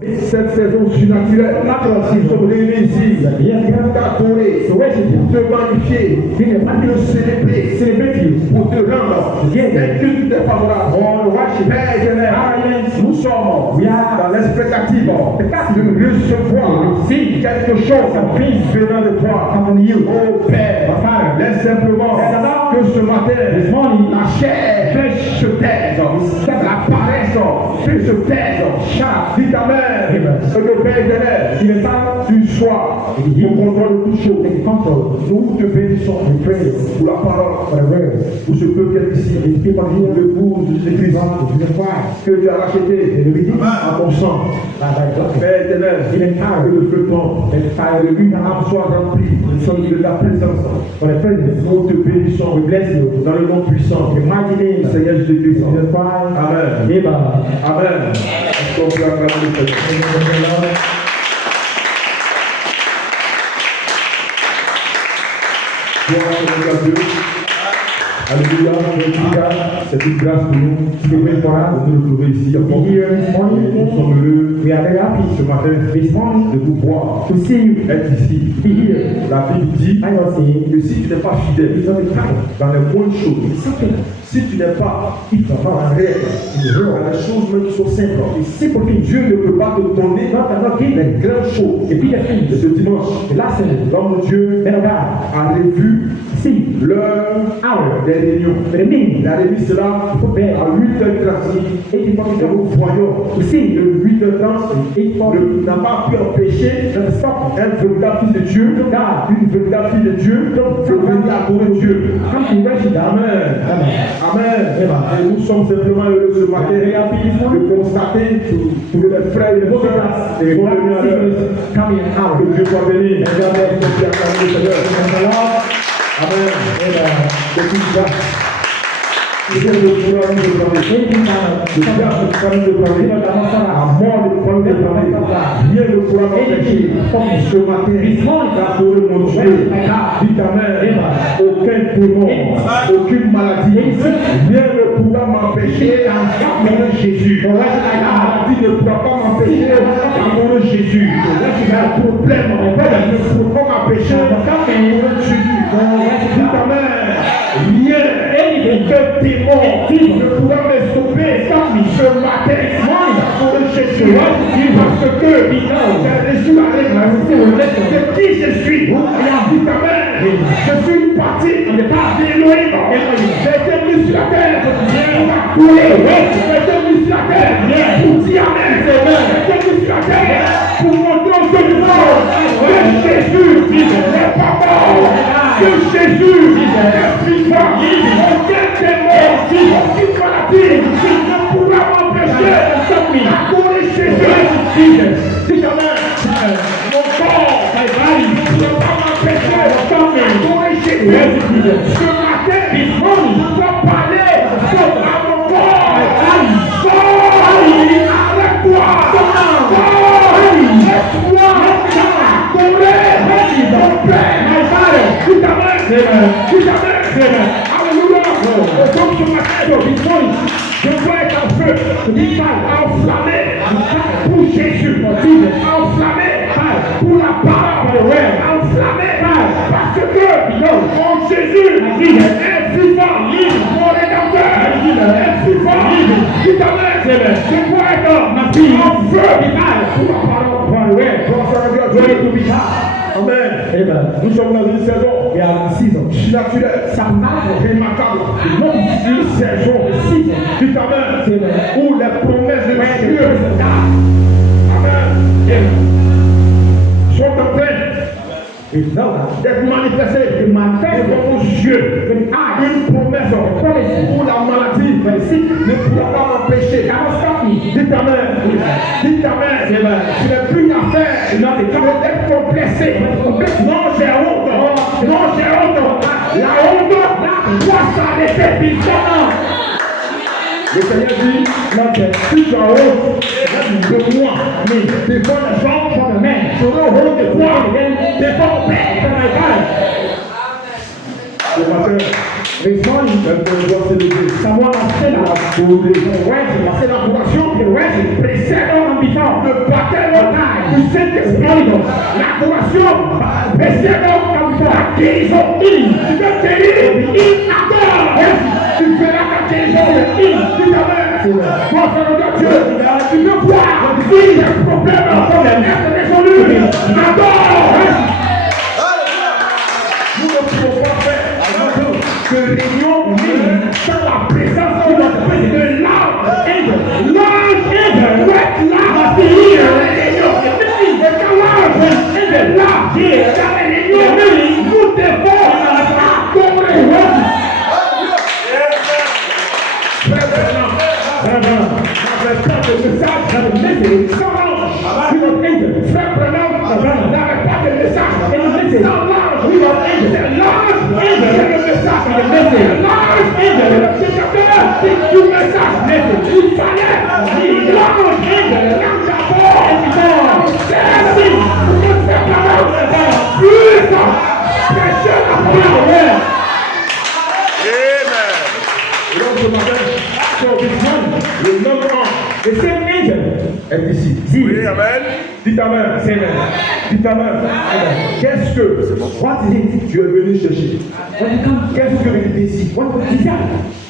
Cette saison surnaturelle, nous sommes réunis ici pour t'adorer, pour te magnifier, pour te célébrer, pour te rendre un culte défavorable. Père éternel, nous sommes dans l'expectative de recevoir quelque chose venant de toi. Oh Père, laisse simplement que ce matin, la chair se taise, la paresse se taise. Dis ta mère. Que le Père éternel, il est temps du soir, au contrôle de toutes choses. Nous te bénissons pour la parole, pour ce peuple qui est ici, et qui est l'épouse de Jésus-Christ, que tu as racheté à ton sang. Père éternel, que le feu tombe, que une âme soit remplie de ta présence. Nous te bénissons dans le nom puissant du Seigneur Jésus-Christ. Amen. Amen. Alléluia, c'est une grâce pour nous. De nous retrouver ici. Nous sommes heureux ce matin de vous voir, être ici. La Bible dit que si tu n'es pas fidèle dans les bonnes choses, si tu n'es pas dans les choses même qui sont simples, c'est pour que Dieu ne peut pas te donner les grandes choses. Et puis de ce dimanche, l'homme de Dieu a revu l'heure des réunions. Il a revu cela à 8h30. Et nous voyons aussi de 8h30 n'a pas pu empêcher un véritable fils de Dieu, une véritable fille de Dieu, de venir adorer Dieu. Amen. Amen. Et nous sommes simplement heureux ce matin de constater que les frères et les sœurs vont venir à l'heure. Que Dieu soit béni. Amen. C'est une grâce. C'est le courage de parler. C'est le courage de parler. À mort de parler. Viens le courage d'empêcher. Ce matin, d'adorer mon Dieu. Dis ta mère, aucun démon, aucune maladie. Viens le pouvoir m'empêcher d'adorer Jésus. La maladie ne pourra pas m'empêcher d'adorer Jésus. Le problème ne pourra pas m'empêcher d'adorer Jésus. Dis ta mère, rien aucun démon ne pourra me stopper ce matin pour Jésus. Parce que j'ai reçu la révélation de qui je suis. Dis ta mère, je suis une partie d'Élohim. J'ai été mis sur la terre pour couler. J'ai été mis sur la terre pour dire amen. J'ai été mis sur la terre pour montrer aux yeux du monde que Jésus n'est pas mort. Que Jésus est vivant. Aucun démon, aucune maladie ne pourra m'empêcher d'adorer Jésus. Dis ta main, mon corps ne peut pas m'empêcher d'adorer Jésus. Ce matin, je dois parler à mon corps. Arrête-toi. Laisse-moi adorer mon Père. Dis ta main. Alléluia. Comme ce matin, je veux être en feu, enflammé pour Jésus, enflammé pour la parole, enflammé parce que mon Jésus est vivant, mon Rédempteur est vivant. Dis ta main, je veux être en feu pour la parole. Amen. Nous sommes dans une saison surnaturelle, remarquable. Une saison où les promesses de Dieu sont en train d'être manifestées devant nos yeux. Une promesse où la maladie ne pourra pas m'empêcher. Dis ta main, tu n'es plus à faire. Tu vas être complexé. Non, j'ai honte. La honte doit s'arrêter bizarrement. Le Seigneur dit, si tu as honte de moi, mais devant les gens, j'aurai honte de toi, devant mon Père. Ce matin, les gens, ils doivent se lever. Savoir lancer la l'encouragement, précède en habitant. Ne pas quel moment du Saint-Esprit, l'adoration, la guérison, tu peux guérir, il adore, tu feras ta guérison, tu t'amènes, toi, frère de Dieu, tu peux voir si les problèmes être résolus, adore. Nous ne pouvons pas faire que réunion sans la présence de notre Père de l'âme. L'âge est de l'âme. Nous devons le same angel est ici. Oui, amen. Dites amen. Dites amen. Qu'est-ce que tu es venu chercher? Qu'est-ce que il décide?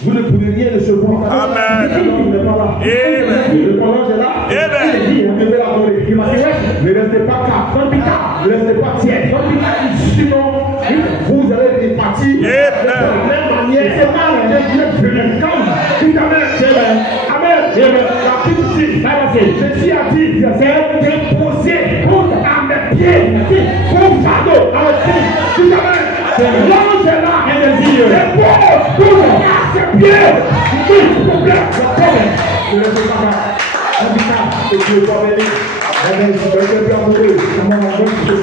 Vous ne pouvez rien recevoir. Amen. Il n'est pas là. Amen. Le pendant est là. Amen. Vous devez l'adorer. Ne restez pas calme. Ne restez pas tiède. Sinon, vous allez répartir de la même manière. C'est pas Dieu Dites amen. Amen. La Bible dit, Jésus a dit, c'est déposé à mes pieds, mon fardeau à mes pieds. Tout à l'heure, l'ange est là, dépose tout à ses pieds. Tout problème, le problème. Je ne sais pas, et Dieu va bénir. Amen. Quelqu'un peut adorer. Ce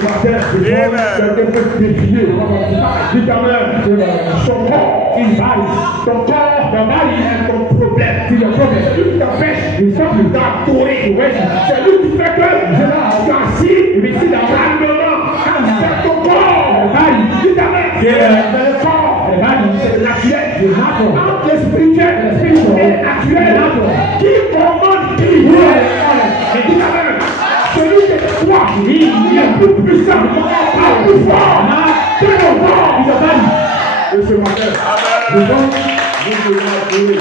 matin, quelqu'un peut défier. Dites amen. Son corps, il vaille. Ton corps, ta maille est ton problème. C'est le problème. Tu t'empêches de t'adorer. C'est lui qui fait que tu es assis, mais c'est calmement. C'est ton corps. Dites amen. C'est le corps. C'est naturel. Entre le spirituel et naturel. Qui commande qui? Dites amen. Celui qui est de toi, il est plus puissant, plus fort, que le corps. Et ce matin, nous devons adorer.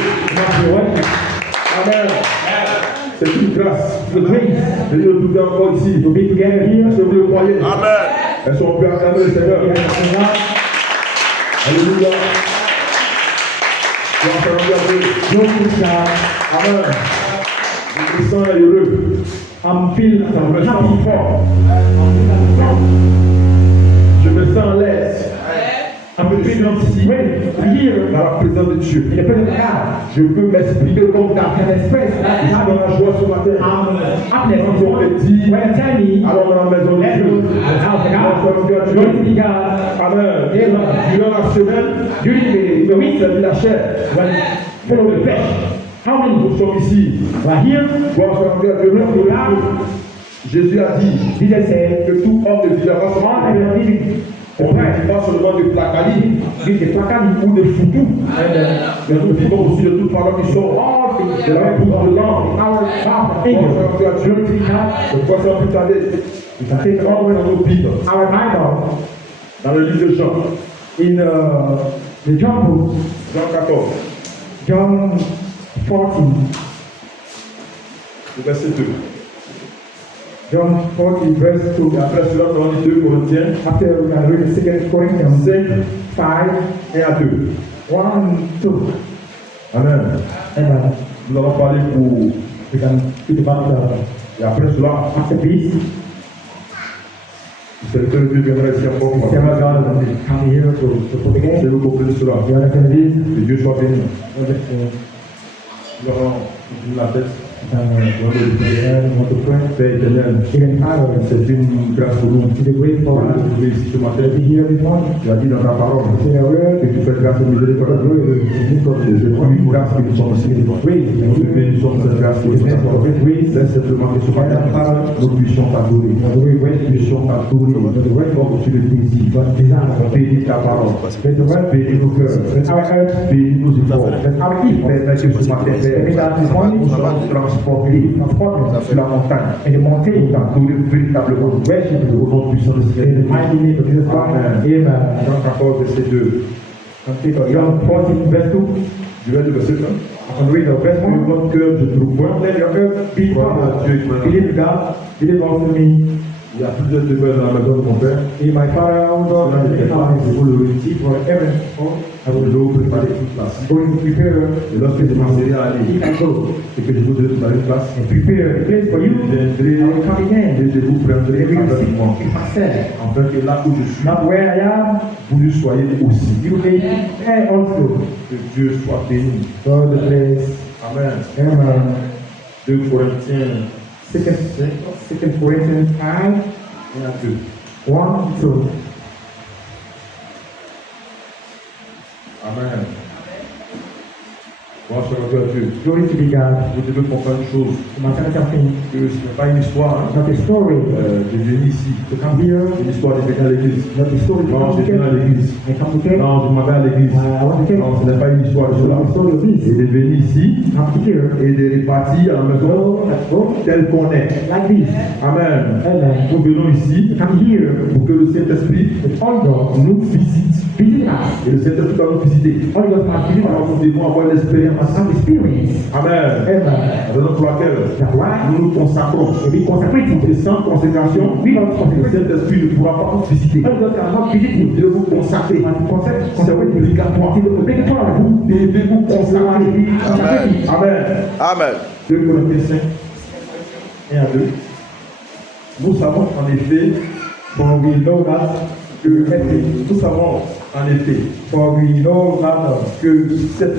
Amen. C'est une grâce. De Dieu nous donne encore ici. Est-ce que vous le croyez? Amen. Est-ce qu'on peut acclamer le Seigneur? Alléluia. Amen. Je me sens heureux. Je me sens fort. Je me sens à l'aise. Je suis ici, dans la présence de Dieu. Je peux m'exprimer comme d'habitude. Je suis dans la joie ce matin. Quand on me dit, allons dans la maison de Dieu. Amen. Durant la semaine, c'est de la chair. Pour le pêche. Nous sommes ici. Gloire soit à Dieu. Jésus a dit que tout homme ne vivra pas seulement de placali ou de foutou. Mais nous vivons aussi de toute parole qui sort de la bouche de l'homme. Le poisson plus tarder. Dans nos Bibles. Dans le livre de Jean. Jean 14. John 14. Le verset 2. John 14, verse 2. Et après cela, nous allons lire 2 Corinthiens. After we can read 2 Corinthians 5, 5, 1 à 2. 1, 2. Amen. Amen. Nous allons parler pour. We can speak about Et après cela, after peace. le serviteur de Dieu viendra ici encore pour Sarah God will come here to put Si again. vous comprenez cela, You understand this? que Dieu soit béni. Wonderful. Nous allons tourner la tête. Want to pray? Père éternel, Even Father, c'est une grâce pour nous. it's a great for Voilà, us je trouve ici ce to matin. be here this morning. Tu as dit dans ta parole Say a word, que tu fais grâce et miséricorde. Et je prie une grâce que nous sommes ici. Nous te bénissons cette grâce que nous sommes ici. Laisse simplement que ce matin, nous puissions t'adorer. Nous puissions t'adorer. Comme tu le désires. Bénis ta parole. Bénis nos cœurs. Bénis nos efforts. Permets que ce matin, Père, nous sommes transporté sur la montagne. and the mountain. Pour t'adorer véritablement. Worship the Au nom puissant de in the Seigneur. mighty name of Jesus Christ. Amen. Amen. Jean 14, verset 2. John 14, verse 2. Je vais le verset 1. I can read the verse Que 1. votre cœur ne trouve point. Let your earth be Crois God. à Dieu et crois à Believe God. Believe also me. Il y a plusieurs demeures dans la maison de mon père. In my father's house, Vous le réussissez. for heaven, I will go préparer toute place. going to prepare. Et lorsque je commencerai à He aller can go et que je vous donne préparer une place, and prepare a place for you. je viendrai I will come again. et je vous prendrai And we will avec sit moi. in myself. Afin que là où je suis, Not where I am, vous le soyez aussi. you may be there also. Que Dieu soit béni. God the place. Amen. Amen. 2 Corinthiens Second Corinthians 5, 1 à 2. 1, 2. Amen. Bon, je reviens à Dieu. Glory to be God. Vous devez comprendre une chose, To mention something, que ce n'est pas une histoire not a story de venir ici. to come here, C'est une histoire de venir à l'église. not a story to Non, come je viens à here l'église. and come to church. Non, je m'en vais à l'église. I want to church. Non, ce n'est pas une histoire de It's cela. not a story of Et this. de venir ici Come to here. et de répartir à la maison Go tel qu'on est. like this. Amen. Amen. Nous venons ici To come here pour que le Saint-Esprit with all God, nous visite. visit us. Et le Saint-Esprit va nous visiter. All God must visit Alors us. nous devons avoir l'expérience. Some experience. Amen. Amen. Raison pour laquelle That's why nous nous consacrons. we be consecrated. Et sans consécration, Without le consecration, Saint-Esprit ne pourra pas nous visiter. all God cannot visit you. Vous devez vous consacrer. C'est C'est obligatoire. obligatoire. Vous devez vous consacrer. Amen. Amen. Amen. 2 Corinthiens 5, 1 à 2. Nous savons en effet, For we know that nous savons en effet for we know that que cette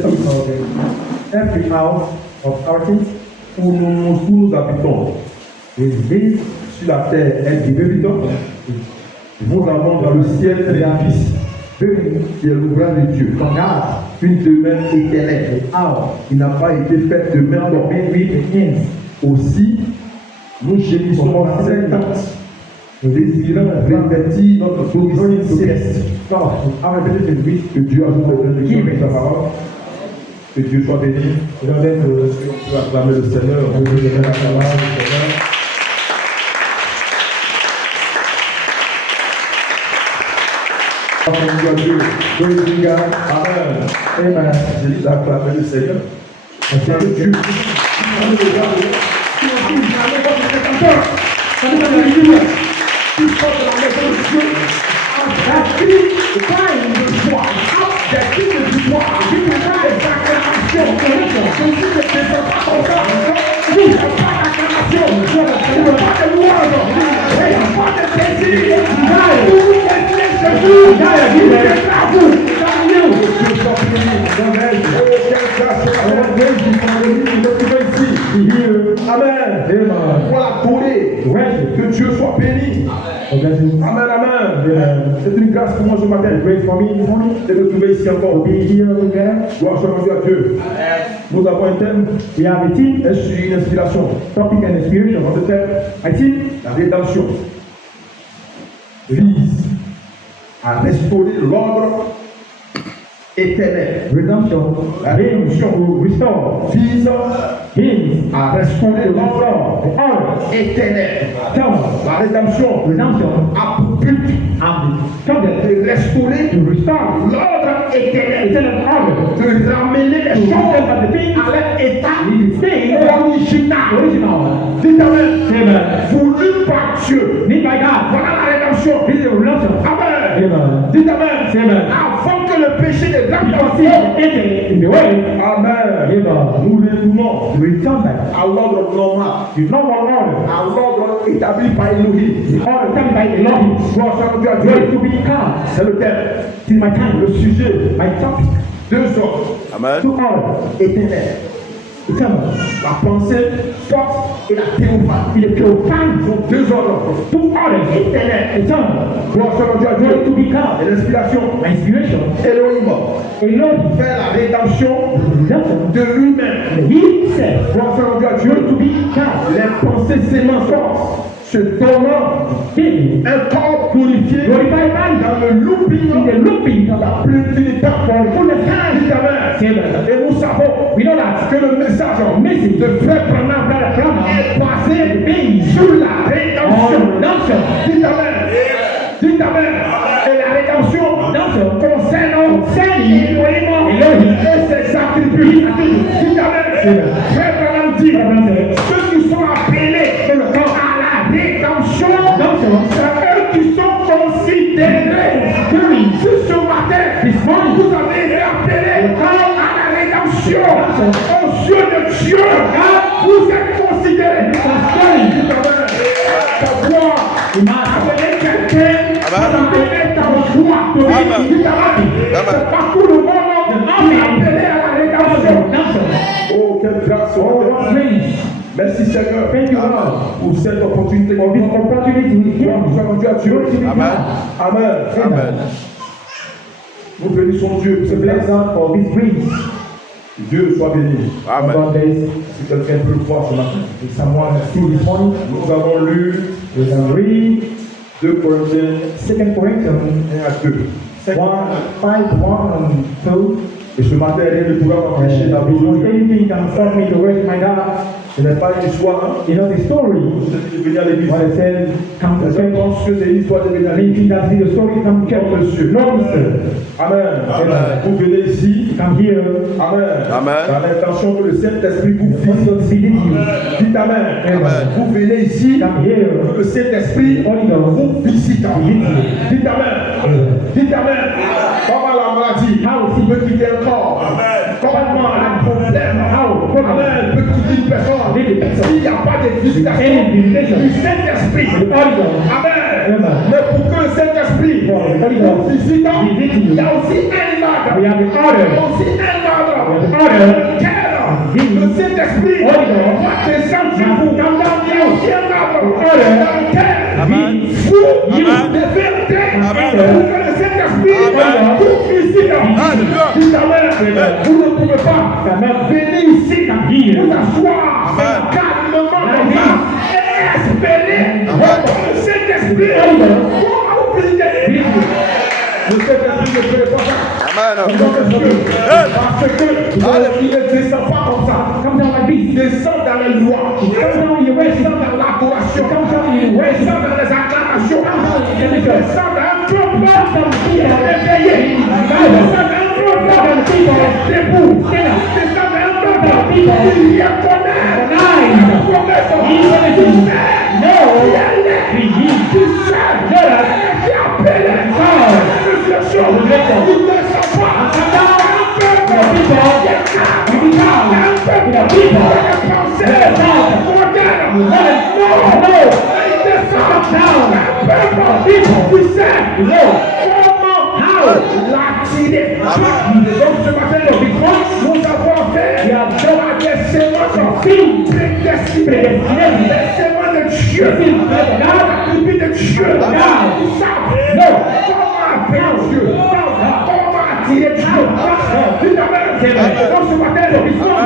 every house of our things où nous habitons is built sur la terre est véritable. Nous avons dans le ciel l'édifice qui est l'ouvrage de Dieu. from God. Une demeure éternelle. Out. Il n'a pas été faite de main d'homme. Aussi, nous gémissons dans cette tente, désirant revêtir notre domicile céleste. So, our religion is Que Dieu ajoute le bénédiction de sa parole. Que Dieu soit béni. we don't let On peut acclamer le Seigneur. On peut donner la parole au Seigneur. Gloire à Dieu. Glory to God. Amen. Amen. Je dis d'acclamer le Seigneur. Acclamer Dieu. Amen. Pour l'adorer. Que Dieu soit béni. Amen, amen. C'est une grâce pour moi ce matin. De me trouver ici encore. Gloire soit à Dieu. Nous avons un thème. We have a team, Et sur une inspiration. topic and inspiration. Dans ce thème, I think la rédemption vise à restaurer l'ordre éternel. redemption, redemption will restore Vise him, à restaurer l'ordre the order, éternel. tell La rédemption redemption, a pour but and the covenant de restaurer to restore l'ordre éternel. eternal order, De ramener les to choses show them the things à leur état in the state original. original. Dites Amen. Amen. Voulu par Dieu. Need by God. Voilà la rédemption. This is a redemption. Amen. Amen. Dites Amen. Amen. Avant que le péché ne grappe Because sin entered in the way, Amen. Amen. Nous retournons we return back. à l'ordre normal, The normal order, à l'ordre établi par Elohim. the order set by Elohim, Gloire soit à Dieu. ready to be calm. C'est le thème. Till my time, Le sujet. my topic, Deux ordres Amen. two order, éternels. eternal. La pensée forte et la théophanie. In the profound, Sont deux ordres two orders, éternels. eternal, Gloire soit à Dieu. ready to be calm. Et l'inspiration. My inspiration, Elohim Elohim, fait la rédemption redemption, de lui-même. he said, Gloire soit à Dieu. ready to be calm. Les pensées s'émancipent, se donnant Giving, un corps glorifié glorified body, dans le looping in the looping of la the plénitude for the fullness time. Amen. Amen. Et nous savons We know that que le message de Frère Branham est basé sur la rédemption. Dites Amen. Dites Amen. Et la rédemption concerne Élohim et ses attributs. Dites Amen. Frère Branham dit, ceux qui sont appelés à la rédemption, c'est eux qui sont considérés. Si ce matin, vous avez été appelés à la rédemption, aux yeux de Dieu, vous êtes considérés. Ta voix, appeler quelqu'un, appeler ta voix, c'est pas tout le monde qui est appelé à la rédemption. Oh, quelle grâce, oh, merci Seigneur pour cette opportunité. Nous avons Dieu à Dieu. Amen. Amen. Amen. Nous bénissons Dieu pour ce blessant for this grace. Dieu soit béni. Amen. Si quelqu'un peut le voir ce matin, nous avons lu 2 Corinthiens 1 à 2. 5, 1 and 2. Et ce matin, rien ne pourra m'empêcher d'aborder. Anything can stop me to waste my God. Ce n'est pas une histoire. You know the story. C'est de venir à l'église. What I said, come to Je church. pense que c'est une histoire de venir à Anything l'église. that is the story, come to church. Non, monsieur. No, mister. Amen. Amen. Vous venez ici. Come here. Amen. Amen. Dans l'intention que le Saint-Esprit vous Want visite. to visit you. Dites Amen. Amen. Vous venez ici. Come here. Que le Saint-Esprit vous visite. Dites Amen. Dites Amen. Comment la maladie peut quitter un corps. Comment un problème peut quitter une personne. S'il n'y a pas de visitation du Saint-Esprit. Amen. Mais pour que le Saint-Esprit vous visite, il y a aussi un ordre. We have the Il y a order. aussi un ordre. Order. Le Saint-Esprit va descendre sur vous. Il y a aussi un ordre. Dans lequel vous devez entrer pour que le Saint-Esprit vous visite. Dites Amen. Vous ne pouvez pas venir ici, vous asseoir calmement et espérer que le Saint-Esprit vous visite. Le Saint-Esprit ne ferait pas ça. Amen. Parce que il ne descend pas comme ça. Come down like this. Il descend dans les lois. Come down in your Il ways. descend dans l'adoration. Come down in your Il ways. descend dans les acclamations. Il descend dans un peuple Come éveillé. Il descend dans un peuple debout. Il descend dans un peuple qui reconnaît la promesse de Dieu. Qui sait qui est appelé. Il ne descend pas. L'attirer. Donc ce matin, nous avons fait des séances prédestinées. Des séances de Dieu. L'attribut de Dieu. Ils savent comment appeler Dieu. Comment attirer Dieu. Donc ce matin, ce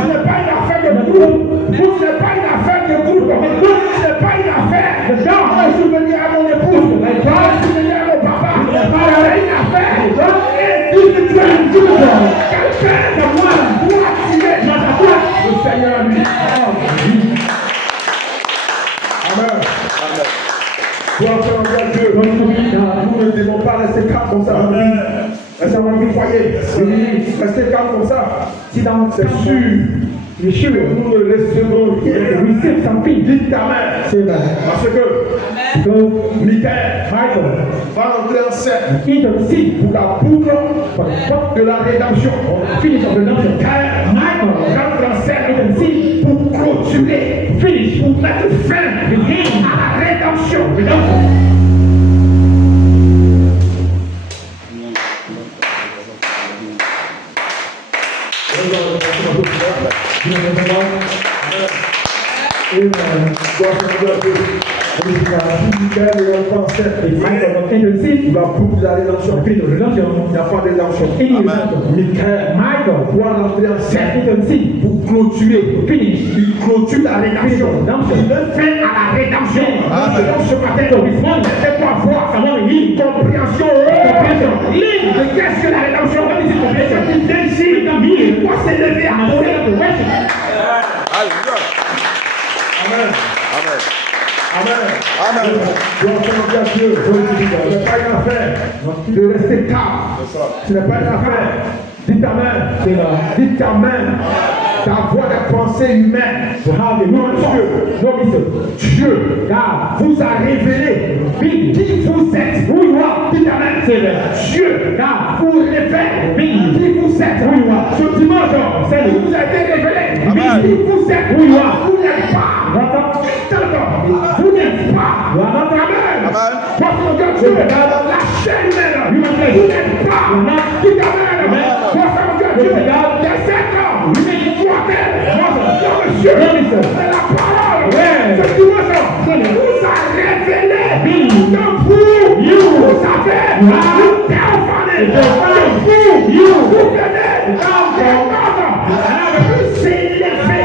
n'est pas une affaire de groupe. Ce n'est pas une affaire de groupe. Ce n'est pas une affaire de genre. Je suis venu à mon épouse. Je suis venu à mon papa. C'est une affaire individuelle. Quelqu'un de moi doit attirer le Seigneur lui. Amen. Dieu. Nous ne devons pas rester calmes comme ça. Restez dans le foyer. Restez calmes comme ça. Sit down. C'est sûr. Nous ne recevrons rien. Receive something. Dites ta main. Say that. Parce que Go. Michael va entrer en scène Intercede pour la boucle de la rédemption. finish of redemption. Car Michael rentre en scène intercede pour clôturer, finish pour mettre fin à la rédemption. intercede La boucle de la rédemption. finish of redemption. Il n'y a pas de rédemption. Any Amen. redemption. Michael doit rentrer en scène Intercede pour clôturer. finish. Il clôture la rédemption. Il met fin à la rédemption. Amen. Donc ce matin, c'est pour avoir une compréhension. De qu'est-ce que la rédemption? Il vient ici il doit s'élever à adorer. Alléluia. Amen. Amen. Amen. Amen. Gloire à Dieu. Ce n'est pas une affaire de rester calme. Ce n'est pas une affaire. Dites Amen. Dites Amen. D'avoir des pensées humaines. Dieu vous a révélé qui vous êtes. Dites Amen. Dieu vous révèle qui vous êtes. Ce dimanche, il vous a été révélé qui vous êtes. Vous n'êtes pas. Vous n'êtes pas. Amen. Parce que Dieu, la chair humaine, vous n'êtes pas. Dites Amen. Parce que Dieu, des êtres, Monsieur, c'est la parole. Ce dimanche, vous a révélé que vous avez une théophanie. Vous venez vous s'élever.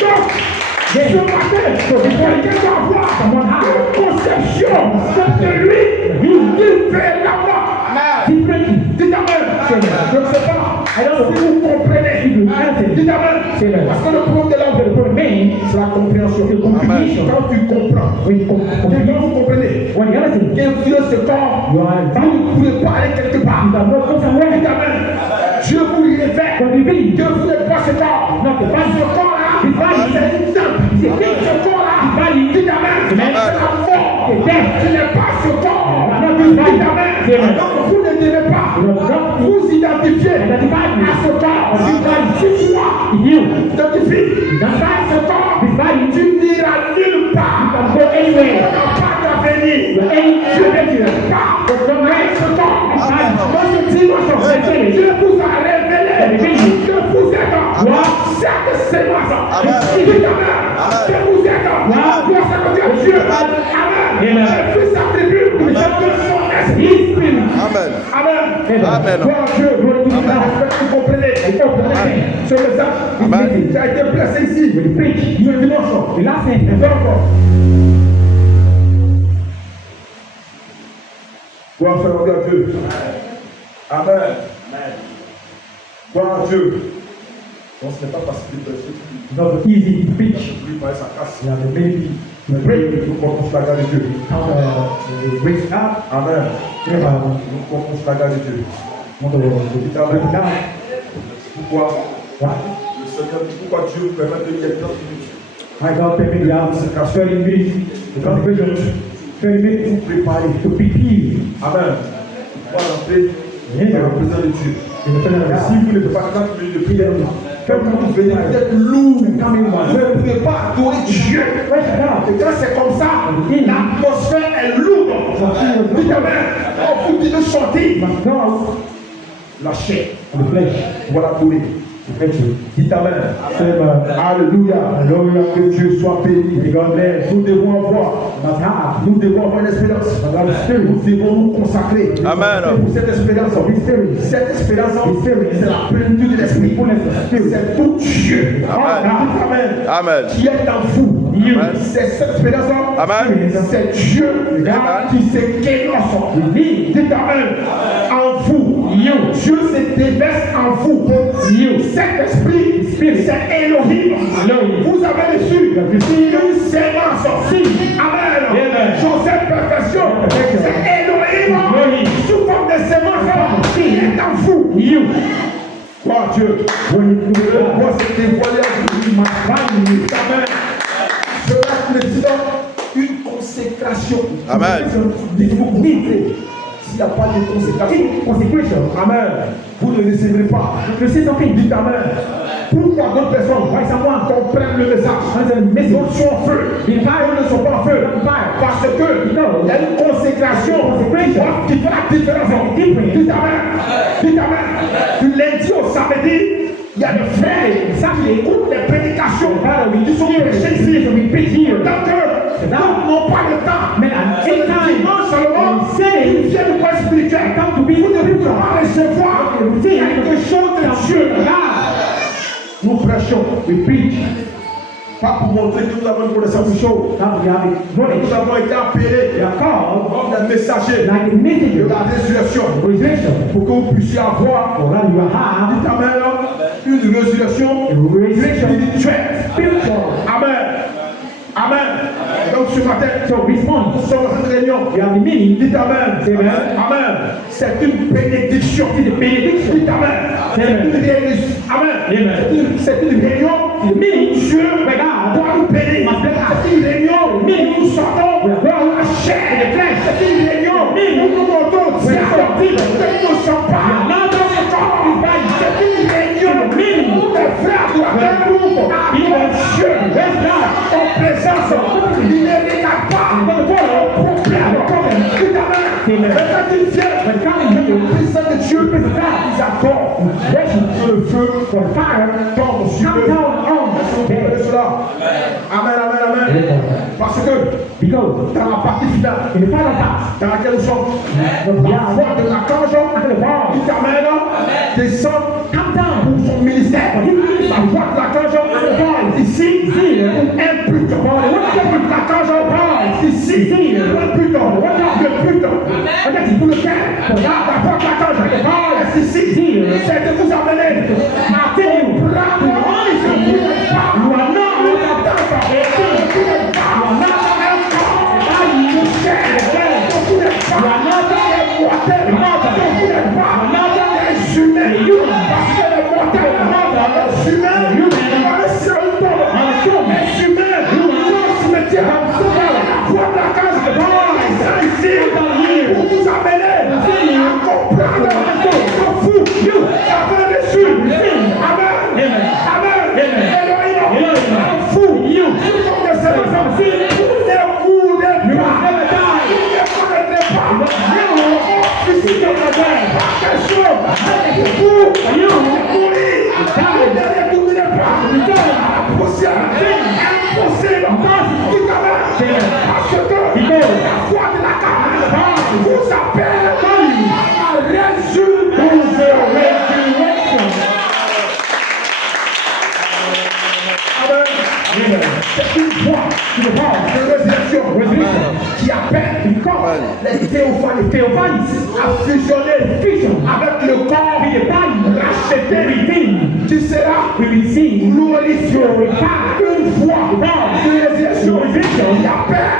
Donc, ce matin, quelqu'un doit avoir une conception de lui. Il fait la mort. Dites Amen. Je ne sais pas. Alors, si vous comprenez, dites Amen. Parce que le problème de l'homme, c'est la compréhension. Quand tu comprends, quand vous comprenez, qu'influence ce corps, vous ne pouvez pas aller quelque part. Dites Amen. Dieu vous révèle que vous n'êtes pas ce corps. Ce corps-là, c'est une temple. Ce corps-là, dites Amen. C'est la mort. Ce n'est pas ce corps. Dites Amen. Donc, vous ne devez pas vous identifier à ce corps. Si toi, t'identifies à ce corps, tu n'iras nulle part. Tu n'as pas d'avenir. Dieu ne dira pas ce corps. Dieu vous a révélé que vous êtes cette séquence. Dites Amen. Que vous êtes Dieu. Amen. Le Fils attribue que son esprit. Amen. Amen. Amen. Dieu, vous comprenez. Ce message, ça a été placé ici. Le dimanche. Et là, c'est encore. Gloire à Dieu. Amen. Gloire à Dieu. Donc ce n'est pas facile de prêcher. Not easy to preach. Lui parler sa casse. Nous comptons sur la grâce de Dieu. Amen. Nous comptons sur la grâce de Dieu. Pourquoi le Seigneur, pourquoi Dieu permet de lire 30 minutes? My God permet de consécration 30 minutes. 30 minutes pour préparer, pour prepare. Amen. On va rentrer dans la présence de Dieu. Si vous ne faites pas 30 minutes de prière, quand vous venez d'être lourd, vous ne pouvez pas adorer Dieu. Et quand c'est comme ça, l'atmosphère est lourde. Dites Amen. On vous dit de chanter. La chair, le flèche, voilà adorer. Dites Amen. Alléluia. Que Dieu soit béni. Nous devons avoir une espérance. Nous devons nous consacrer. Amen. Pour cette espérance, c'est la plénitude de l'esprit. C'est tout Dieu. Amen. Amen. Qui est en vous. C'est cette espérance. Amen. C'est Dieu qui se kénose. Dites Amen. En vous. Dieu se déverse en vous. Cet esprit, c'est Elohim. Vous avez reçu une sémence. Amen. Joseph perfection, c'est Elohim. Sous forme de sémence, il est en vous. Gloire à Dieu. Moi, c'est dévoilé à vous. Amen. Cela nécessite une consécration. Amen. S'il n'y a pas de consécration, Amen, vous ne recevrez pas. Dites Amen. Pourquoi d'autres personnes comprennent le message, mais ils sont en feu. Ils ne sont pas en feu. Parce que il y a une consécration qui fait la différence. Dites Amen. Dites Amen. Du lundi au samedi, il y a des frères qui écoutent les prédications. Ils sont prêchés ici. Donc, n'ont pas le temps. Mais dimanche seulement, ils viennent au point spirituel. Vous ne pouvez pas recevoir quelque chose de Dieu. Nous prêchons, we preach. Pas pour montrer que nous avons une connaissance de choses. Now we have knowledge. Nous avons été appelés We are called comme des messagers like a de messenger la résurrection. of resurrection. Pour que vous puissiez avoir, For that you will have dites Amen, une résurrection a resurrection spirituelle. spiritual. Amen. Amen. Donc ce matin, So this morning, nous sommes dans cette réunion. we have the meaning. Dites Amen. Amen. Amen. C'est une bénédiction. It's a benediction. Dites Amen. C'est Amen. une réunion. Amen. Amen. C'est une réunion. The meaning Dieu God doit nous bénir. C'est une réunion. Nous sortons de la chair et de flesh. C'est une réunion. Nous nous montons au diable. Nous ne sommes pas. C'est une réunion. Où les frères doivent être Dieu. En présence. Il ne regarde pas. Problème. Mais quand il vient, le Christ de Dieu, ils accordent que le feu, que le fire tombe sur eux. Cela. Amen, amen, amen. Parce que Because dans la partie finale, in the final part, dans laquelle nous sommes, la voix de l'archange qui t'amène descend come down. pour son ministère. La voix de l'archange ici, un but. L'archange ici, un but. Le but. Regardez, pour lequel la voix de l'archange ici, c'est de vous amener à prendre c'est une voix de résurrection qui appelle du corps les théophanies à fusionner avec le corps racheté qui sera glorifié. Une voix de résurrection qui appelle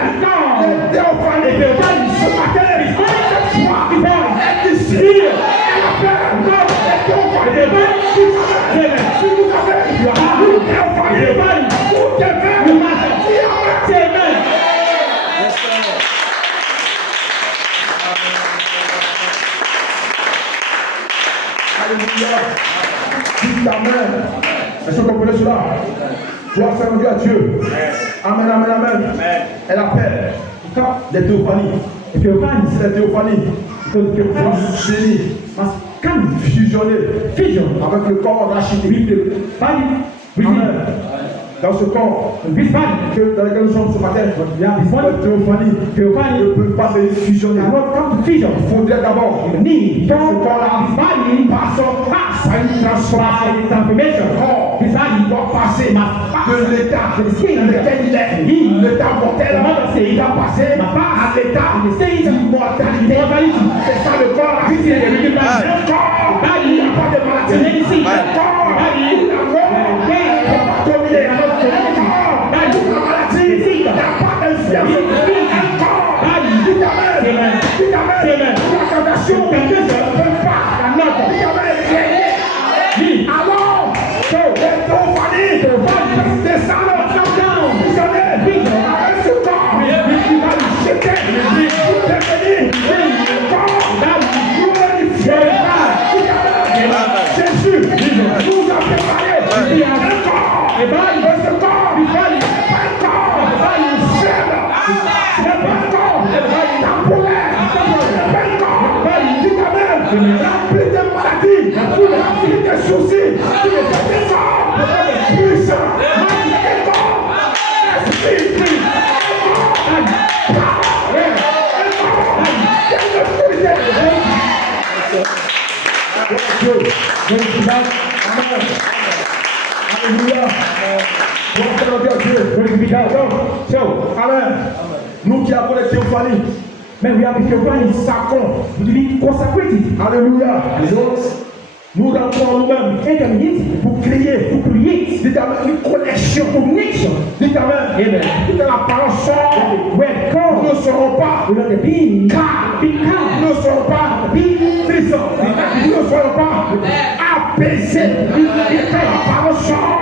les théophanies. Ce matin, cette voix est ici. Elle appelle les théophanies. Si vous avez une théophanie, vous devez Alléluia. Dites Amen. Est-ce que vous comprenez cela? Gloire Dieu à Dieu. Amen, amen, amen. Elle appelle des théophanies. Et théophanie, c'est la théophanie. Donc, génie. Comme fusionner avec le corps racheté. Amen. Dans ce corps, dans lequel nous sommes ce matin, la théophanie ne peut pas venir fusionner. Il faudrait d'abord que ce corps-là passe à une transformation. Il doit passer de l'état dans lequel il est, l'état mortel, il doit passer à l'état d'immortalité. C'est ça le corps. Un corps, il n'y a pas de maladie. Un corps, il n'a pas dominer. Alléluia. Gloire à Dieu. Amen. Nous qui avons les théophanies, mais we have the théophanies sacrons, vous devez consacrer. Alléluia. Nous rentrons nous-mêmes pour créer, une connexion, dites Amen. Dites la parole sort, nous ne serons pas calmes, nous ne serons pas tristants, nous ne serons pas apaisés. Dites la parole sort,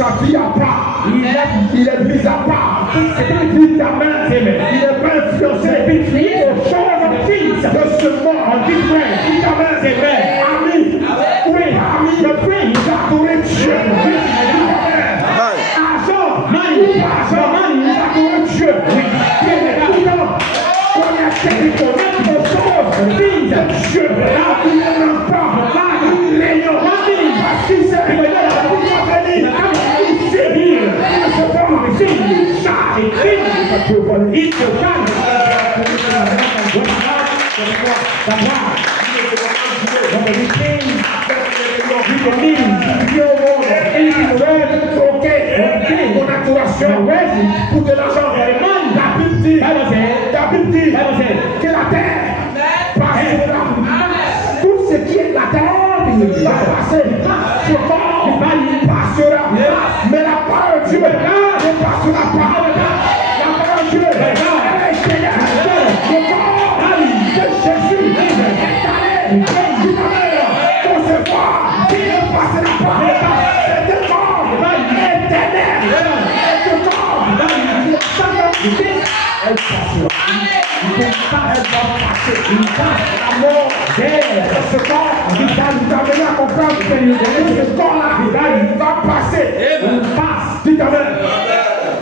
sa vie à part, il est mis à part, il est pas influencé aux choses de ce monde, ami, le prix, il a adoré Dieu, argent, il a adoré Dieu, Dieu, il n'aime pas, il rayon, parce qu'il sait que pour de l'argent, la Bible dit que la terre passera. Tout ce qui est la terre va passer. Ce corps passera. Mais la parole de Dieu ne passera pas. La parole de Dieu est éternelle. Le corps de Jésus est allé concevoir qui ne passera pas. C'est un corps éternel. C'est un corps elle passera. Elle va passer. La mort ce corps nous amener à comprendre que ce corps-là va passer. Il passe. Dites Amen.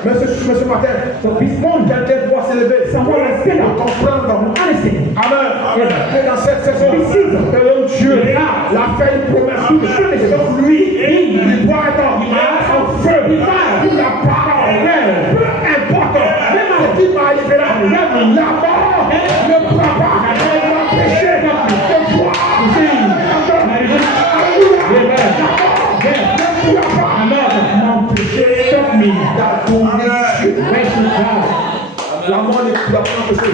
Mais ce matin, quelqu'un doit s'élever. Comprendre. Amen. Et dans cette saison, Dieu l'a fait une promesse. Donc lui, il doit être en feu pour la parole. Peu importe ce qui m'arrivera, la mort ne pourra pas m'empêcher de voir. La mort ne pourra pas m'empêcher.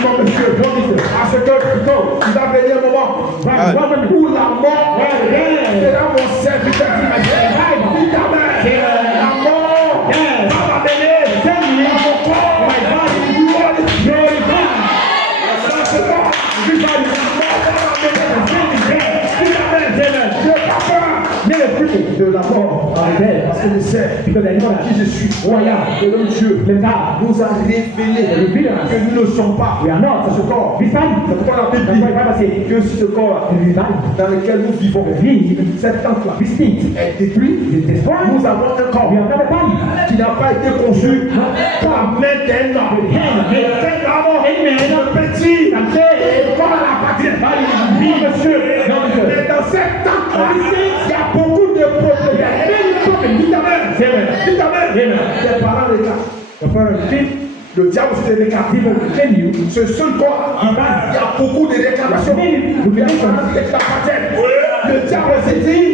Non, monsieur, à ce que plutôt, il va venir un moment où la mort sera mon serviteur. La mort va m'amener mon corps. De la mort parce que je sais qui je suis, royal de notre Dieu. L'État nous a révélé que nous ne sommes pas ce corps. C'est pourquoi la Bible dit que ce corps dans lequel nous vivons, cette tente-là est détruite. Nous avons un corps qui n'a pas été conçu par main d'un homme. Le petit comme à la patrie. Monsieur, mais dans cette tente-là, il y a beaucoup de propriétaires. Dites Amen. Des parents réclament. Le diable se réclame. Ce seul corps, il y a beaucoup de réclamations. Le diable s'est dit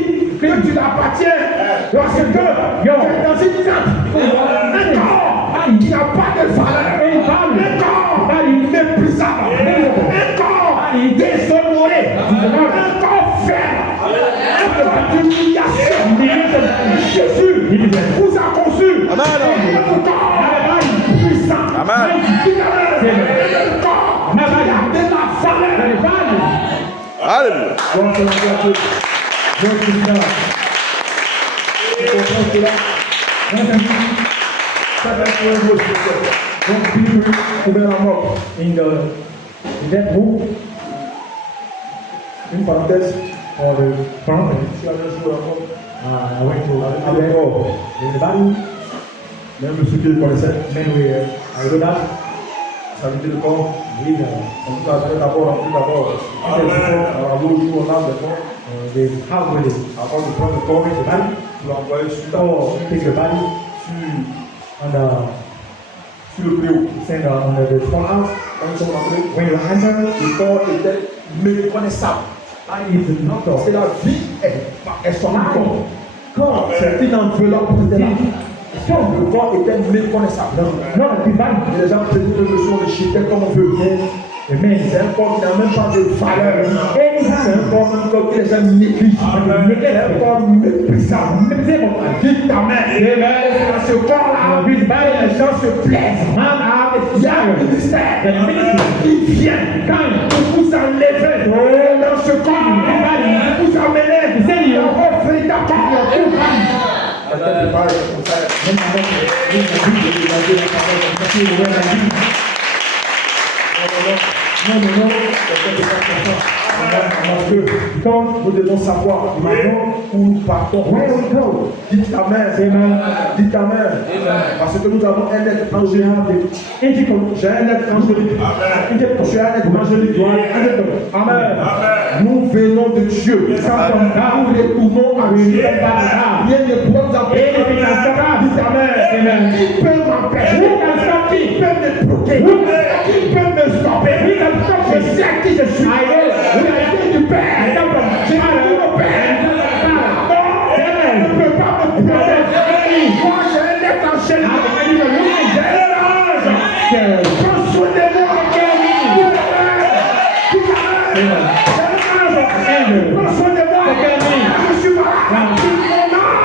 que tu l'appartiens parce que dans une tente, un corps qui n'a pas de valeur, un corps méprisable, un corps déshonoré, un corps faible, un corps d'humiliation. Jésus Alléluia. In that book, une parenthèse, or the parenthèse, I went to in the Bible, Même ceux qui le connaissaient, then I read that, ça veut dire le corps. we On peut aller d'abord, they have with it. avant de prendre le corps, The body, tu l'envoyer sur or take the body and sur le préau. send on the storehouse. Quand ils sont entrés, When you enter, le corps était méconnaissable. that is not Parce que the la vie est son corps. God. C'est une enveloppe qui était là. Le corps était méconnaissable. Not the body. Et les gens prenaient une leçon de jeter comme on veut. Amen. C'est un corps qui n'a même pas de valeur. C'est un corps même comme que les gens négligent. C'est un corps méprisable. Dis ta main. Dans ce corps-là, les gens se plaisent. Il y a un ministère qui vient pour vous enlever dans ce corps. Vous amener dans votre véritable corps. Non. Parce que quand nous devons savoir maintenant où nous partons, dites ta main, dites ta main, parce que nous avons un être angélique. J'ai un être angélique. Je suis un être angélique. Amen. Nous venons de Dieu. Nous retournons à Dieu. Rien ne peut nous empêcher. Dites ta main. Qui peut m'empêcher? Qui peut me bloquer? Qui peut me stopper? Je sais qui je suis. Du Père. J'ai dit au Père. Non, ne peut pas me protéger. Moi, j'ai un être angélique. J'ai un ange. Prends soin de moi. Prends soin de moi. Je suis malade.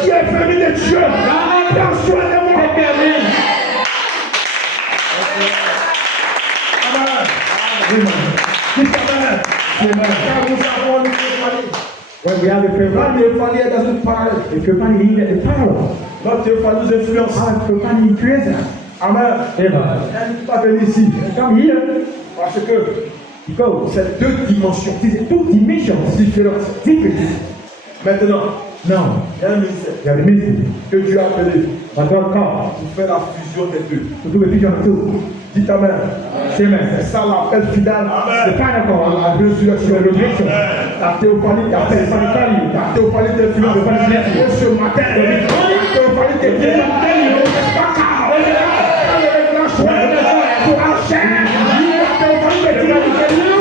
Qui est venu de Dieu, prends soin de moi. When we have a prayer, Théophanie est dans une parallèle. if you find he the power, Notre Théophanie nous influence. if you find he creates us, Amen. Elle n'est pas venue ici. come here, Parce que because c'est deux dimensions it's two dimensions, différentes. different. Maintenant, Now, il y a un ministère you have the mystery, que Dieu a appelé but God called pour faire la fusion des deux. to do a vision of two. Dis ta main. Amen. C'est ça l'appel final. The final call, La résurrection. the resurrection, La théophanie t'appelle. La théophanie t'influence. Et ce matin, la théophanie t'influence. Pour enchaîner. La théophanie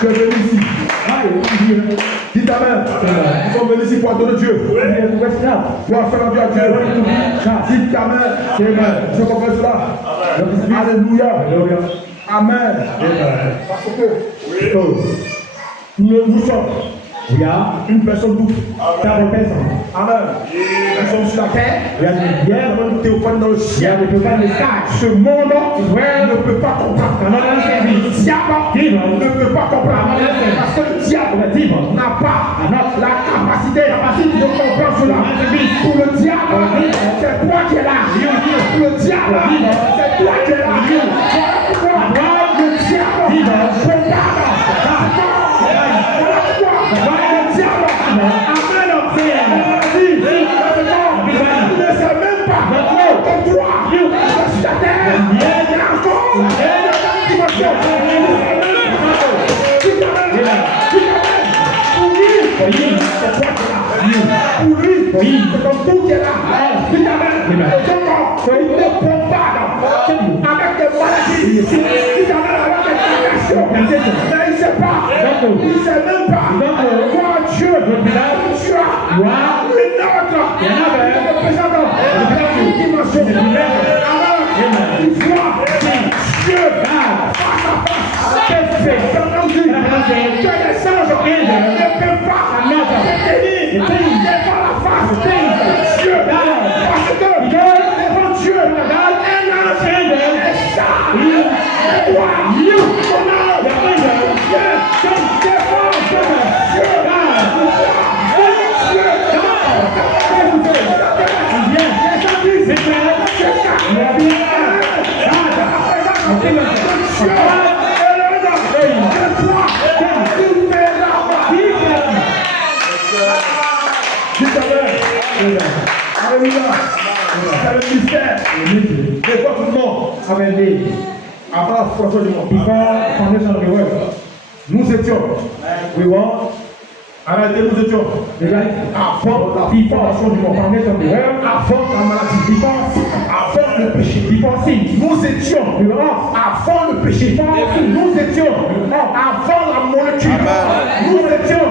tu es venu ici. Dis ta main. Nous sommes venus ici pour adorer Dieu. Pour faire la vie à Dieu. Dis ta main. Je comprends cela. Alléluia. Amen. Parce que nous sommes. we are Une personne double. double person. Amen. Nous sommes sur la terre. We are the Nous air, avons une théophanie dans le we ciel. are the divine sky. Ce monde ne peut pas comprendre. Le diable ne peut pas comprendre. Parce que le diable n'a pas la capacité de comprendre cela. Pour le diable, c'est toi qui es là. Pour le diable, c'est toi qui es là. Voilà pourquoi le organization. Mais il ne sait pas. Don't know. Il ne sait même pas. Don't know. Quoi Dieu. Tu as You are une autre. another. Représentant. Une dimension. Alors, il voit Dieu face à face. Que les singes ne peuvent pas détenir devant la face de Dieu. Parce que devant Dieu, un ange est ça. Toi, ton ange, Dieu, devant Alléluia. C'est le mystère. C'est quoi tout le monde? Avant la fondation du monde. Before foundation of the world. Nous étions. We were Arrêtez, nous étions. Avant la fondation du monde. foundation of the world. Avant la maladie. Avant le péché. Before sin. Nous étions. We were Avant le péché. Nous étions. Avant la molécule. Amen. Nous étions.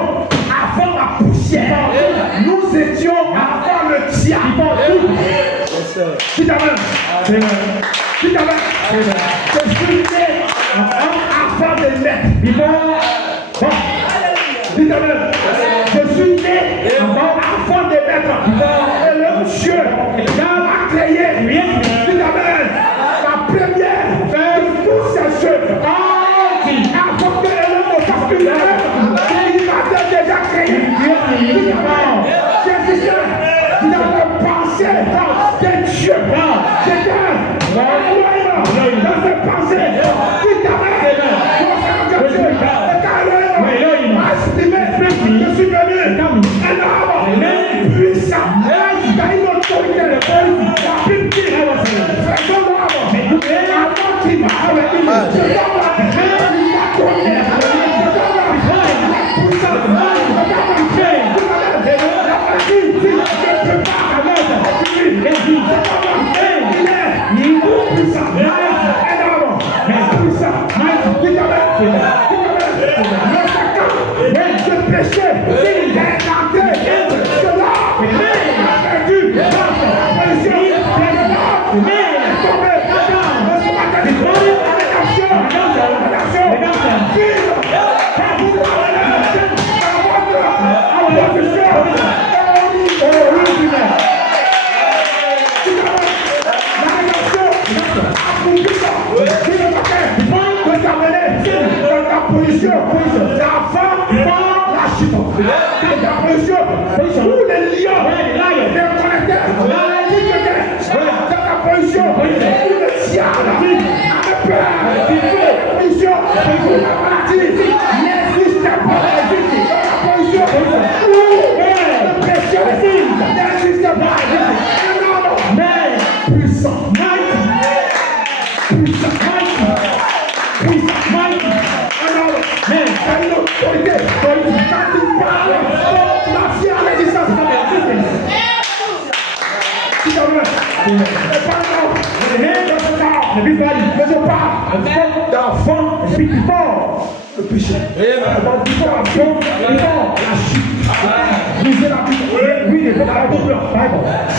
Avant la poussière. Nous étions avant le diable. Dites amen. Dites amen. Je suis né avant de naître. Dites amen. Je suis né avant de naître. Et le Dieu m'a créé. Dites amen. La première de tous ces œuvres. Avant que l'homme ne fasse plus l'œuvre, il m'a déjà créé. Dites amen. Jésus, il avait pensé que Dieu, j'étais dans ses pensées. Dites amen. Que Dieu m'a estimé. Je suis venu un homme puissant. Il a une autorité de Dieu. La Bible dit, faisons l'homme avant qu'il m'a avec lui. Je donne la connu. Je donne la puissance. Où les lions, les connecteurs, dans la position où le diable avait peur, la position où la maladie n'existe pas, dans la position où le péché n'existe pas. Un homme puissant, un homme qui a une autorité, quand il parle, la fière résistance de l'existence. D'enfant, le péché. D'enfant, la chute. Lisez la Bible.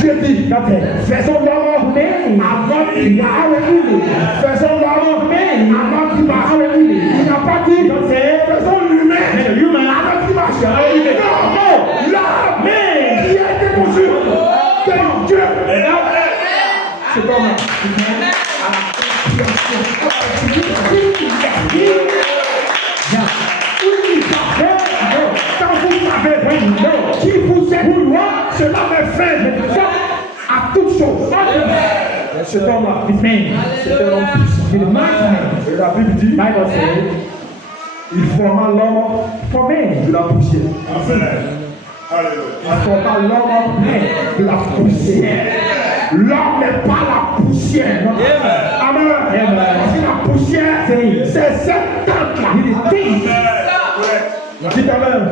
Dieu dit, faisons l'homme avant qu'il marche. Faisons l'homme avant qu'il marche. Il n'a pas dit, faisons l'humain avant qu'il marche. Non, l'homme qui a été conçu de Dieu. C'est comme quand vous savez qui vous êtes, cela me fait à toutes choses. Cet homme-là, c'est un homme puissant. Et la Bible dit, il forma l'homme de la poussière. Il forma l'homme de la poussière. L'homme n'est pas la poussière. Amen. La poussière, c'est cette tente-là. Dites amen.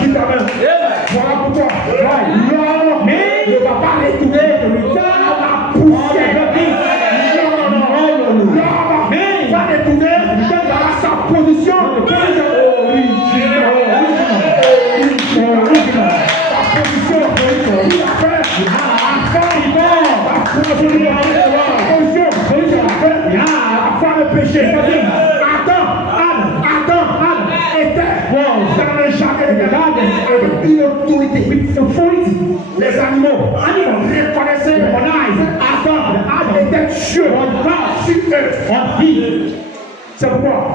Dites amen. Voilà pourquoi l'homme ne va pas retourner dans la poussière. Non. L'homme va retourner dans sa position originale. Sa position il a fait afin le péché. Adam était dans le jardin de Garden une autorité. Les animaux reconnaissaient Adam était Dieu sur eux. C'est pourquoi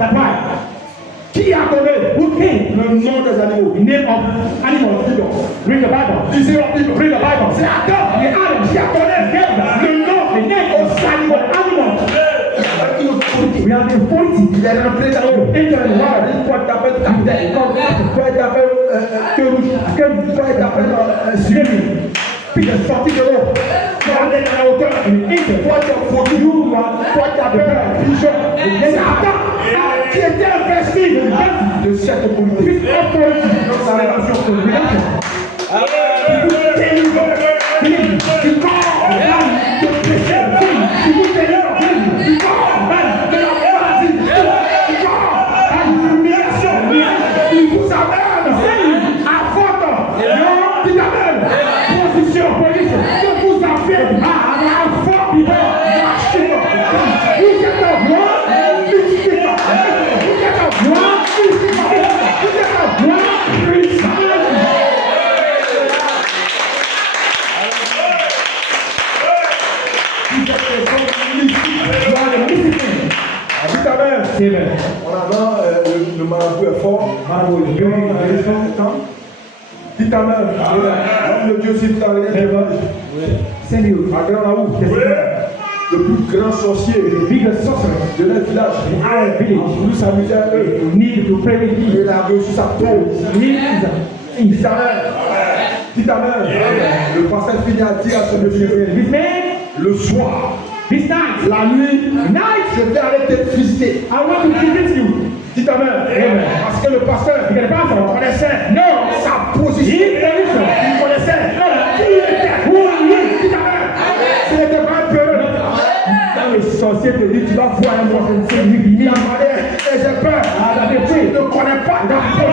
qui a donné le nom des animaux? Name of animals. Read the Bible. Lisez la Bible. Read the Bible. C'est Adam qui a donné le nom aux animaux. We have the authority. Il est rentré dans le intérieur. Il faut t'appeler capitaine. Il faut t'appeler que rouge. Que il faut t'appeler suivi. Puis il est sorti de l'eau. Il est allé dans la hauteur. Il faut t'appeler pigeon. C'est Adam qui était investi de cette politique. Dans sa relation pour lui. On a le marabout est fort. Dites Amen. L'homme de Dieu, s'il t'a regardé, c'est lui. Le plus grand sorcier de leur village. Nous s'amuser à eux. Il a reçu sa tombe. Dites Amen. Le pasteur finit à dire à ce monsieur, le soir, la nuit, je vais aller te visiter. I want to visit you. Dites Amen. Parce que le pasteur connaissait sa position. Il connaissait qui il était. Dites Amen. Ce n'était pas un peureux. Quand le sorcier te dit tu vas voir un monstre, il a demandé et j'ai peur. Tu ne connais pas la position.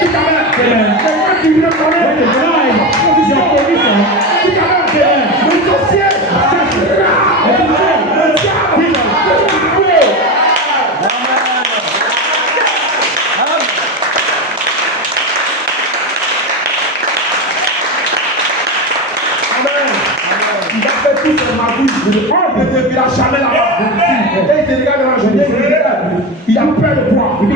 Dites Amen. Quand tu ne connais pas la position. Dites Amen. Le sorcier. Il ne vira jamais là-bas. Et il te regarde dans la journée, il a peur de toi. Il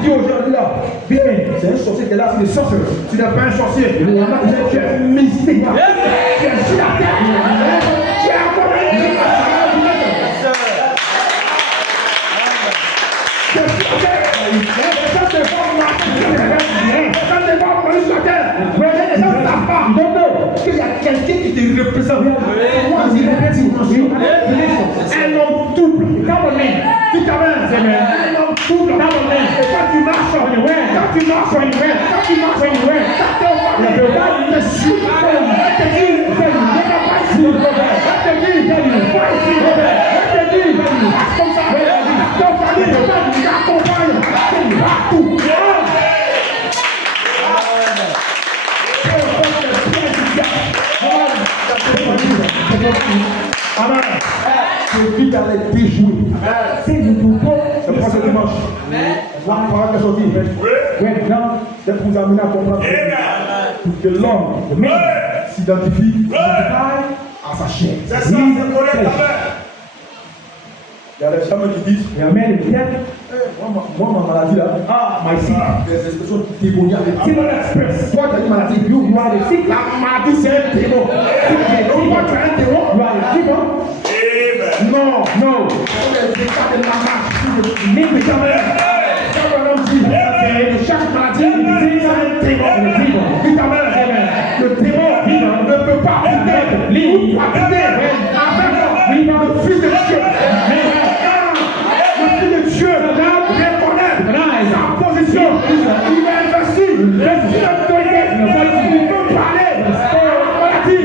dit aujourd'hui là, c'est un sorcier qui est là, c'est des sorciers. Tu n'es pas un sorcier. Tu es un mystique. Tu es sur la terre. Tu es encore un il y a quelqu'un qui te représente. Un homme double. Un homme double. Et quand tu marches, je vis dans les déjouer. C'est pour ce dimanche. La parole est sortie. Maintenant, c'est pour vous amener à comprendre que l'homme s'identifie à sa chair. Il y a des femmes qui disent, moi, ma maladie là, my sick, des expressions démoniaques. C'est mon express. Toi, tu as une maladie, you are the sick. La maladie, c'est un démon. Donc, toi, tu as un démon, you are the démon. Non. C'est de la marche. Mais jamais. Chaque maladie, c'est un démon. Le démon ne peut pas être libre avec le Fils de Dieu. Le Fils de Dieu reconnaît sa position. Il est investi. Il peut parler. Maladie.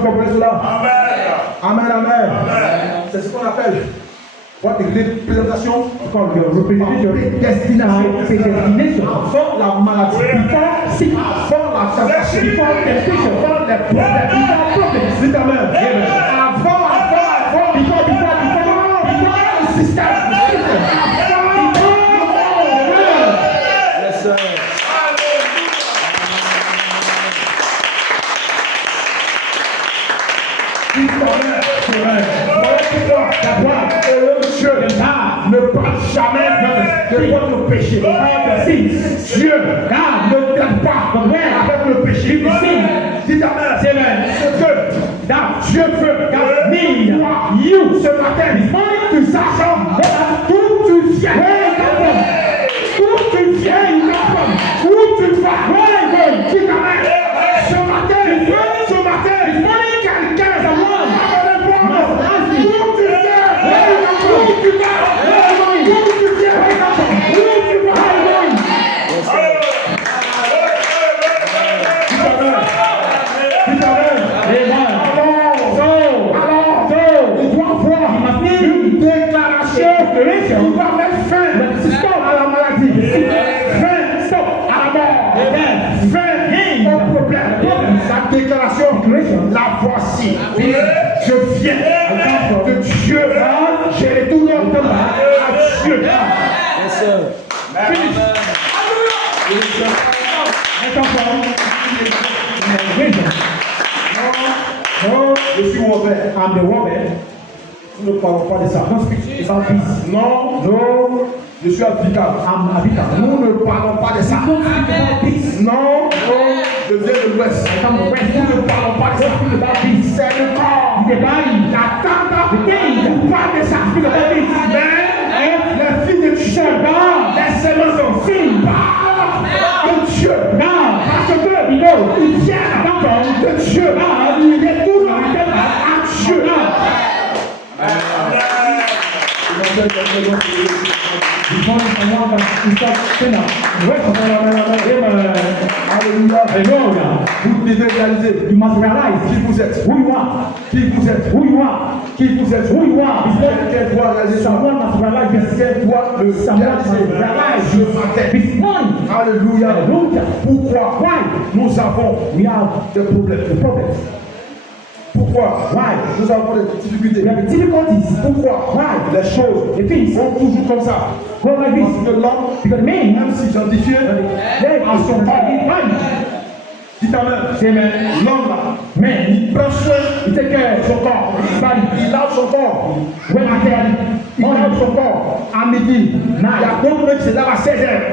vous comprenez cela? Amen, amen. C'est ce qu'on appelle votre présentation quand le prédestination. Avant la maladie, avant la temptation, avant les problèmes. Dites amen. Avant le système. Yes, sir. Dieu ne parle jamais de votre péché. Dieu ne traite pas avec le péché. Dites amen. Ce que Dieu veut, you, ce matin, tu saches d'où tu viens. D'où tu viens, où tu vas. Dites amen. Ce matin, quelqu'un il va mettre fin à la maladie, fin à la mort, fin au problème. Sa déclaration, la voici. Je viens de Dieu, j'ai les douleurs de à Dieu. Non, je suis Robert. I'm the Robert. Nous ne parlons pas de ça. Non, je suis avocat. Nous ne parlons pas de ça. Non, je viens de l'Ouest. Nous ne parlons pas de ça. C'est le corps. La tente. Nous parlons de ça. Mais les filles de Dieu, les semences sont filles de Dieu. Parce que ils viennent de Dieu. Ils retournent à Dieu. Vous devez réaliser, you must realize qui vous êtes, who you are, qui vous êtes, who you are, qui vous êtes, who you are. Quelqu'un doit réaliser, someone must realize, quelqu'un doit le réaliser. Je m'attends. This morning, alléluia. Pourquoi? Why? Nous avons, we have the problem. Pourquoi? Why? Nous avons des difficultés. Pourquoi? Why? Les choses sont toujours comme ça. Parce que l'homme, même si j'identifié, elles sont pas. Dites amen. L'homme là, mais il prend soin de son corps. Il lave son corps. Il lave son corps à midi. Il y a d'autres qui se lavent à 16 heures.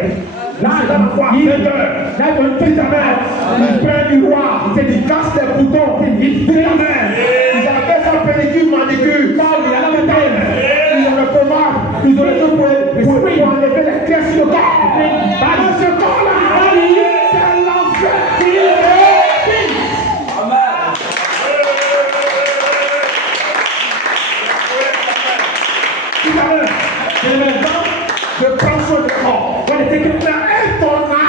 Là, il a quoi? 20 heures. Là, il prend du roi. Il casse les boutons. Il dit amen. Ils avaient sa pellicule, manicure. Ils ont le pommade. Ils ont le tout pour enlever les pièces sur le corps. Dans ce corps-là, c'est l'enfer. Je prends soin de corps. On était quelqu'un et ton âme.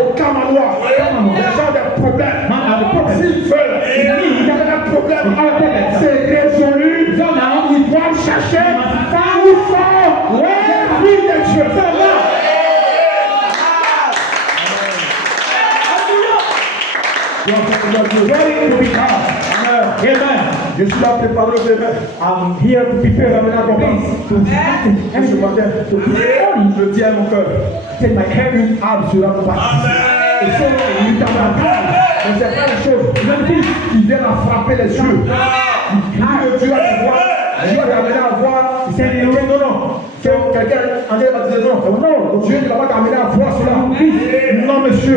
Au Camanois, les gens ont des problèmes. S'ils veulent, il y a des problèmes. C'est résolu. Ils doivent chercher où sont les filles de Dieu. Amen. Je suis là pour préparer le bébé. I'm here to prepare the baby. Ce matin, je dis à mon cœur, take my hand out sur la partie. Et c'est Mais c'est pas les choses qui viennent à frapper les yeux. Dieu va te voir. Dieu va t'amener à voir. Il s'est dit non. Quelqu'un en va dire non. Dieu ne va pas t'amener à voir cela. Non, monsieur.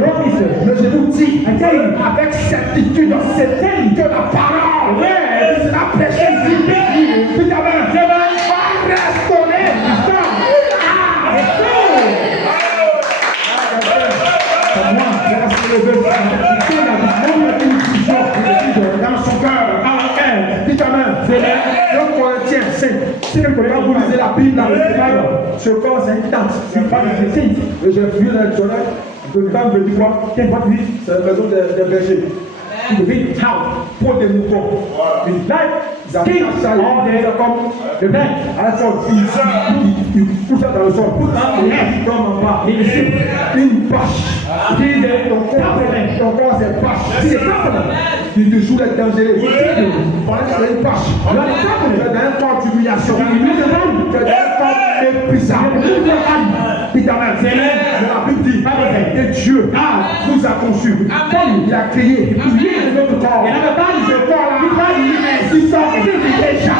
Mais je vous dis, avec certitude, que la parole qui sera prêchée ici, tout à l'heure, va restaurer. Moi, je vais se lever dans son cœur. Dis ta main. Donc, Corinthiens 5. Si vous lisez la Bible, ce corps, c'est une tente. C'est pas une petite. Et j'ai vu le soleil. Le temps me dit quoi? C'est la maison des bergers. Pour des moutons. Une life, ils comme le mec. À la fois, il pousse ça dans le sol. Il tombe en bas. Une vache. Ton corps, c'est vache. Il te joue d'être dangereux. C'est une vache. Tu es dans un corps d'humiliation. Tu es dans un corps méprisable. Puis ta main, la Bible dit que Dieu vous a conçu. Il a créé notre corps. Ce corps-là, il sort déjà.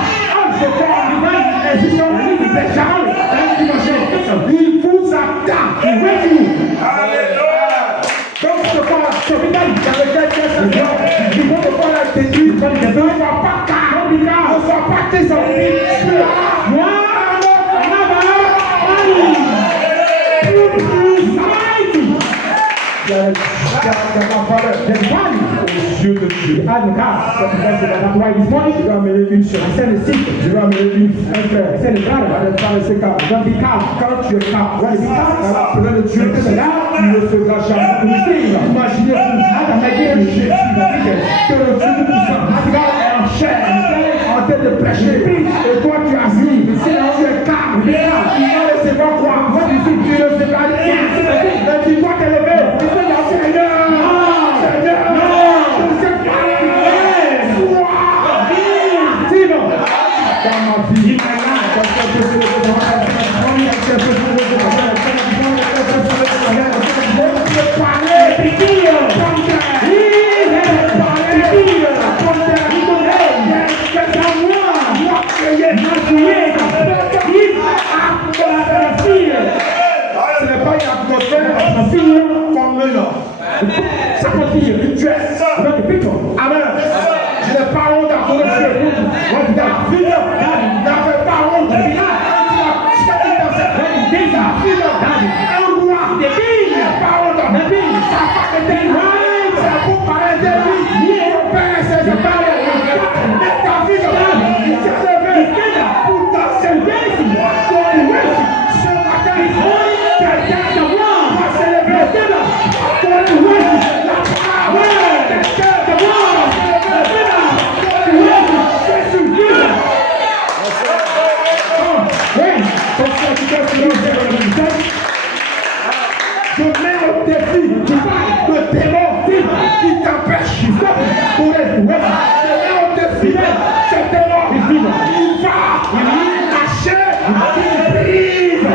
Ce corps-là, il sort déjà. Il vous attend. Donc ce corps-là, ce vital, dans lequel il faut que le corps-là détruit. Ne sois pas calme. Ne sois pas désordonné. Moi, je vais amener une seule. Je vais amener un frère. C'est le cas. Quand tu es calme, dans la présence de Dieu, tu ne seras jamais. Imaginez-vous que le Dieu est en chair, en train de prêcher, et toi tu es assis, tu es calme, il va recevoir quoi? Tu ne recevras rien. Mais tu dois te lever. Seigneur, dans ma vie, ce n'est pas une atmosphère comme ça continue, tu es amen. Je n'ai pas honte à ton Dieu. David n'avait pas honte. Un roi n'a pas honte. Sa femme était une c'est pour parler de lui. Son père, c'est de parler. David, il s'est levé pour danser. Ce matin, quelqu'un va se lever. Je mets au défi le démon qui t'empêche pour être. Je mets au défi ce démon. Il va lâcher, il brise.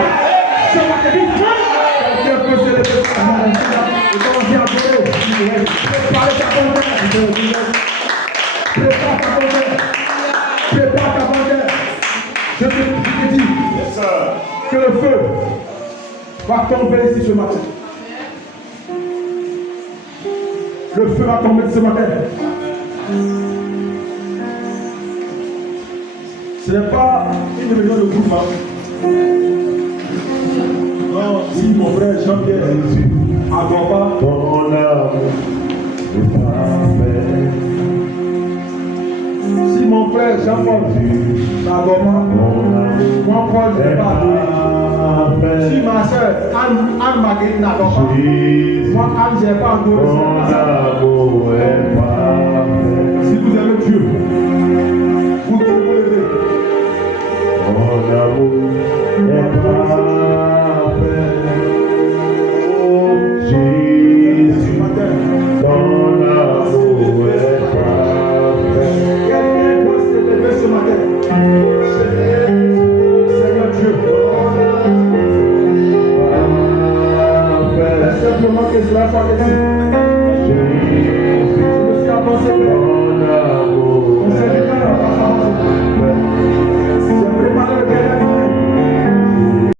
Je quelqu'un peut se lever et commencer à pleurer. Préparez ta bonheur. Prépare ta bonheur. Prépare ta bonheur. Je te dis que le feu va tomber ici ce matin. Le feu va tomber ce matin. Ce n'est pas une réunion de groupe. Non, si mon frère Jean-Pierre est ici, adore pas ton amour. Si mon frère Jean-Paul n'adore pas, mon Paul n'est pas adoré. Si ma soeur Anne-Marguerite n'adore pas, moi Anne j'ai pas adoré. Si vous aimez Dieu, vous devez lever.